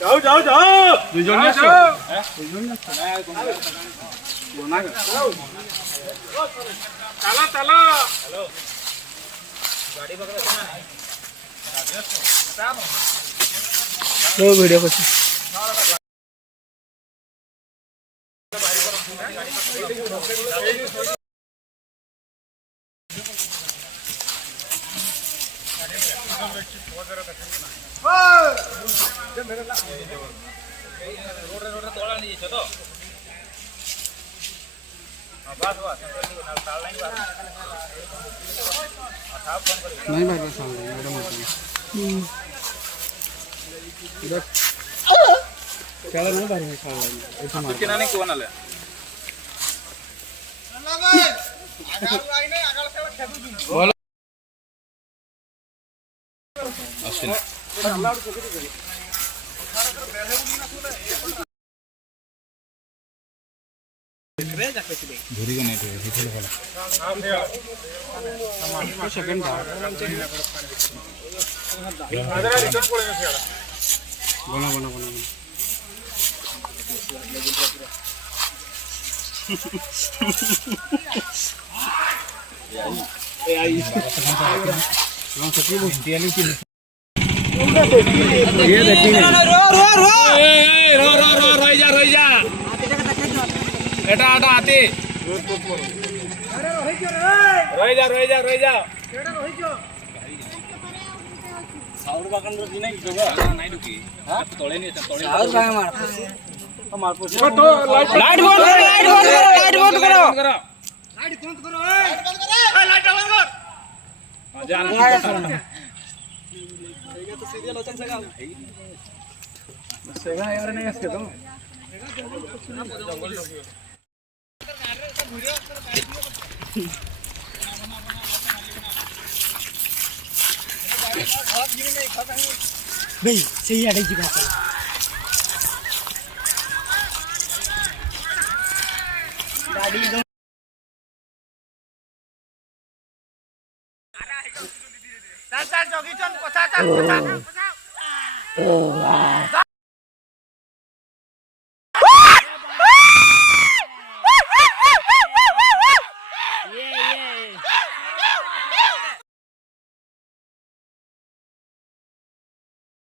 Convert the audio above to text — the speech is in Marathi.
जाओ जाओ जाओ दुजोन चला चला गाड़ी वीडियो कुछ नहीं भाई चला नहीं भाई किनाने कोण आलं धुरी का नहीं थे सेकंड बोला बोला बोला ये देखेंगे रोई जा एटा आटा आते रोई जा साउंड बाकन रोजी नाही जोगा नाही दुखी हां तोळे नाही तोळे साउंड काय मारतो लाइट बंद करो लाइट बंद करो लाइट बंद कर जान तो सीरियल होता सगळा सगळा यार नाही असते तो भाई सही आड़े की बात है गाड़ी चल जॉगी चल 50